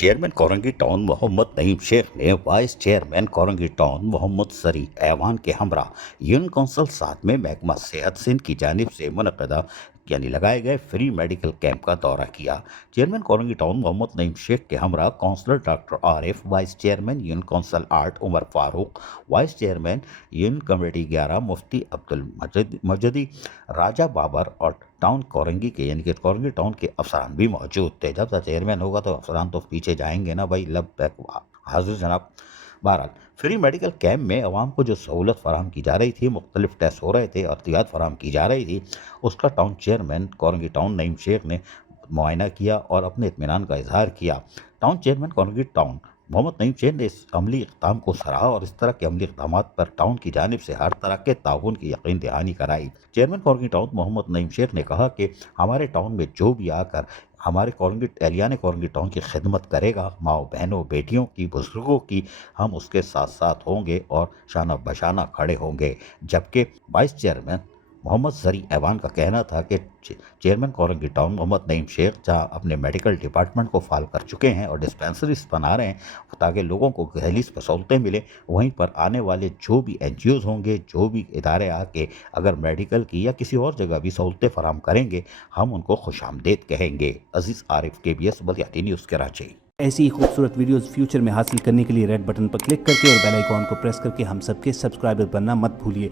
Chairman Korangi town Mohammad Naeem Sheikh ने vice chairman Korangi town Mohammad सरी ऐवान के हमरा यूनियन कौंसिल साथ में महकमा सेहत सिंध की जानिब से मुनक़दा लगाए गए फ्री मेडिकल कैंप का दौरा किया। चेयरमैन कोरंगी टाउन मोहम्मद नईम शेख के हमरा councillor doctor Arif, vice chairman union council 8 Umar Farooq, vice chairman union committee 11 Mufti Abdul Majdi, Raja Babar और टाउन कोरंगी के कोरंगी टाउन के अफसरान भी मौजूद थे। जब तक चेयरमैन होगा तो अफसरान तो पीछे जाएंगे ना भाई, लब बैक हाजिर जनाब। बहरहाल फ्री मेडिकल कैंप में अवाम को जो सहूलत फराहम की जा रही थी, मुख्तलिफ टेस्ट हो रहे थे, अहतियात फराहम की जा रही थी, उसका town chairman Korangi town Naeem Sheikh ने मुआयना किया और अपने इत्मीनान का इजहार किया। Town chairman Korangi town Mohammad Naeem Sheikh ने इस अमली इक़दाम को सराहा और इस तरह के अमली इक़दाम पर टाउन की जानिब से हर तरह के ताउन की यकीन दहानी कराई। चेयरमैन कोरंगी टाउन मोहम्मद नईम शेख ने कहा कि हमारे टाउन में जो भी आकर हमारे एहलियान कोरंगी टाउन की खिदमत करेगा, माओ बहनों बेटियों की, बुजुर्गों की, हम उसके साथ साथ होंगे और शाना बशाना खड़े होंगे। जबकि वाइस चेयरमैन मोहम्मद सरी ऐवान का कहना था कि चेयरमैन कोरंगी टाउन मोहम्मद नईम शेख जहाँ अपने मेडिकल डिपार्टमेंट को फाल कर चुके हैं और डिस्पेंसरीज बना रहे हैं ताकि लोगों को दहलीज पर सहूलतें मिले, वहीं पर आने वाले जो भी NGOs होंगे, जो भी इदारे आके अगर मेडिकल की या किसी और जगह भी सहूलतें फराहम करेंगे, हम उनको खुशामदीद कहेंगे। अजीज़ आरिफ, KBS बल्दियाती न्यूज़ कराची। ऐसी ही खूबसूरत वीडियोस फ्यूचर में हासिल करने के लिए रेड बटन पर क्लिक करके और बेल आइकॉन को प्रेस करके हम सबके सब्सक्राइबर बनना मत भूलिए।